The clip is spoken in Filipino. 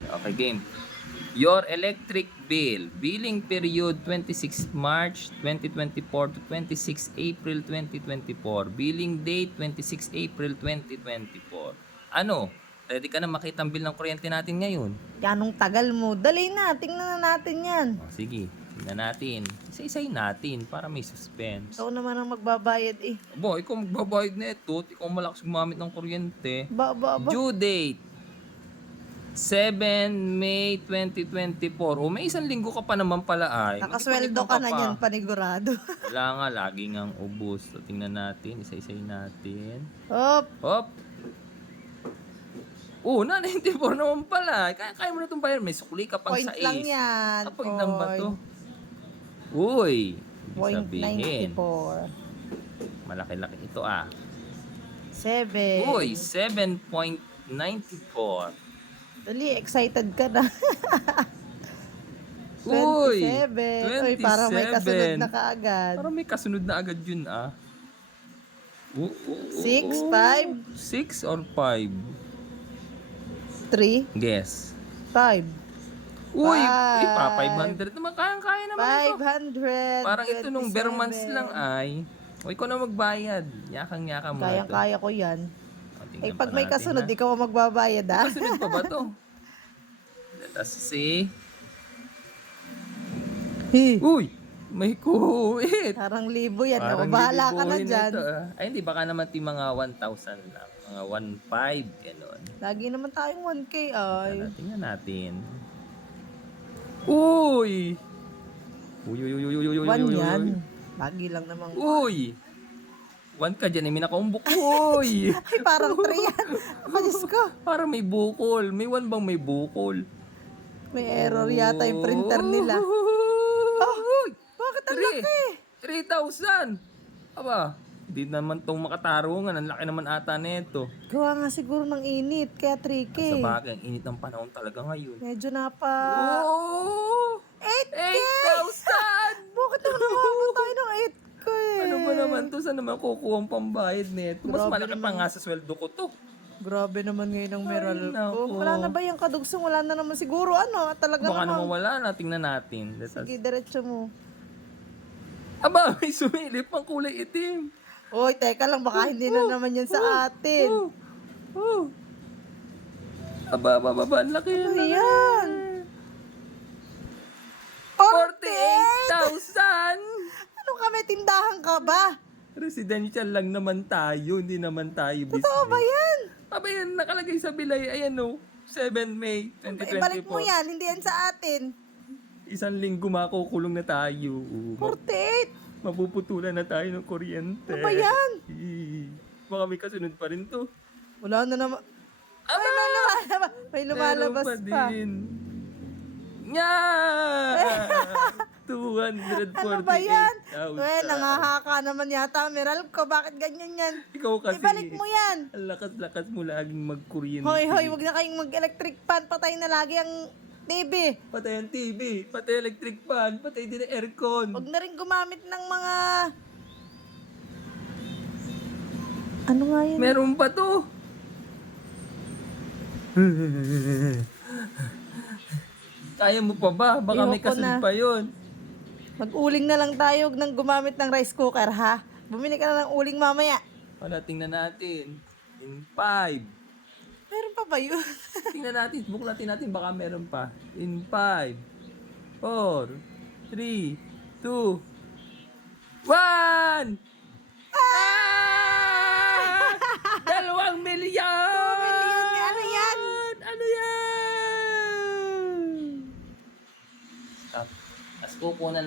Okay, game. Your electric bill, billing period 26 March 2024 to 26 April 2024. Billing date 26 April 2024. Ano? Ready ka na makita ang bill ng kuryente natin ngayon? Yanong tagal mo. Dali na, tingnan na natin yan. O, sige, tingnan natin. Isa-isayin natin para may suspense. Ikaw naman ang magbabayad eh. Aba, ikaw magbabayad na ito. Ikaw malakas gumamit ng kuryente. Ba. Due date 7 May 2024. O, may isang linggo ka pa naman pala ay. Nakasweldo ka na yan, panigurado. Wala nga, lagi ngang ubos. So, tingnan natin, isa-isayin natin. Hop! Hop! Na 94 naman pala. Kaya mo na itong bayar. May sukli ka pang Point 6. lang yan. Point lang ba to? Uy! Ibig Point sabihin, 94. malaki-laki ito ah. 7. Uy! 7.94. Dali, excited ka na. Uy! 27. Uy, parang may kasunod na kaagad. Parang may kasunod na agad yun ah. 6, 5, 6 or 5? 3, Guess. 5. Uy! Five. Pa 500 naman. Kaya naman ito. 500. Parang ito nung bare months lang ay. O, ikaw na magbayad. Yakang-yaka mo na ito. Kaya ko yan. O, tingnan Pag pa may natin, kasunod, ha? ikaw ang magbabayad ah. Kasunod pa ba to? Let us see. Uy! May kuhit! Parang libo yan. Parang Bahala ka na lilibuhin dyan. ito, ah. Ay, hindi. Baka naman ti mga 1,000 lang. Mga 1,500. Ganon. Lagi naman tayong 1K ay. Tingnan natin. Uy! Uy, uy, uy, uy, uy, uy, uy, 1 uy, yan. uy. Lagi lang namang. Uy! 1 ka dyan, may nakaumbok. Uy! Ay, parang 3 yan. Ako, Diyos ko. Parang may bukol. May 1 bang may bukol? May error yata yung printer nila. Uy! Bakit ang laki? 3,000! Aba, hindi naman tong makatarungan. Ang laki naman ata nito. Gawa nga siguro ng init, kaya 3K. Sa bagay, ang init ng panahon talaga ngayon. Medyo na pa. Oh! 8K! 8,000! Bakit naman nakakabot tayo ng 8K? Ano ba naman to? Saan naman kukuha ang pambayad nito? Mas Grabe malaki pa naman. nga sa sweldo ko to. Grabe naman ngayon ang meral Ay, ko. naku. Wala na ba yung kadugsong? Wala na naman siguro. Ano? Talaga Baka naman naman. wala na. Tingnan natin. Sige, diretso mo. Aba, may sumilip pang kulay itim. Oy, teka lang. Baka hindi na naman yan sa atin. Aba, ang laki yan. Ano yan? 48,000! Ano kami? Tindahan ka ba? Residential lang naman tayo. Hindi naman tayo business. Totoo ba yan? Aba yan, nakalagay sa bilay. Ayan o. 7 May 2024. Ibalik mo yan. Hindi yan sa atin. Isang linggo makukulong na tayo. 48. Mapuputulan na tayo ng kuryente. Ano ba yan? Baka may kasunod pa rin to. Wala na naman. Aba! May lumalabas Meron pa. din. Nya! 248,000. Ano ba yan? Nangahaka naman yata. Meral ko, bakit ganyan yan? Ikaw kasi. Ibalik mo yan. Ang lakas-lakas mo laging magkuryente. Hoy, wag na kayong mag-electric fan. Patay na lagi ang TV. Patay ang TV, patay electric fan, patay din ang aircon. Huwag na rin gumamit ng mga... Ano nga yun? Meron pa to. Kaya mo pa ba? Baka may Ayoko kasunod na. pa yun. Mag-uling na lang tayo nang gumamit ng rice cooker, ha? Bumili ka na ng uling mamaya. Wala, tingnan natin. In 5. Meron pa ba yun? Tingnan natin, buklatin natin, baka meron pa. In 5, 4, 3, 2, 1! Ah! 2 milyon! 2 million, ano yan? Ano yan? Stop. As kukunan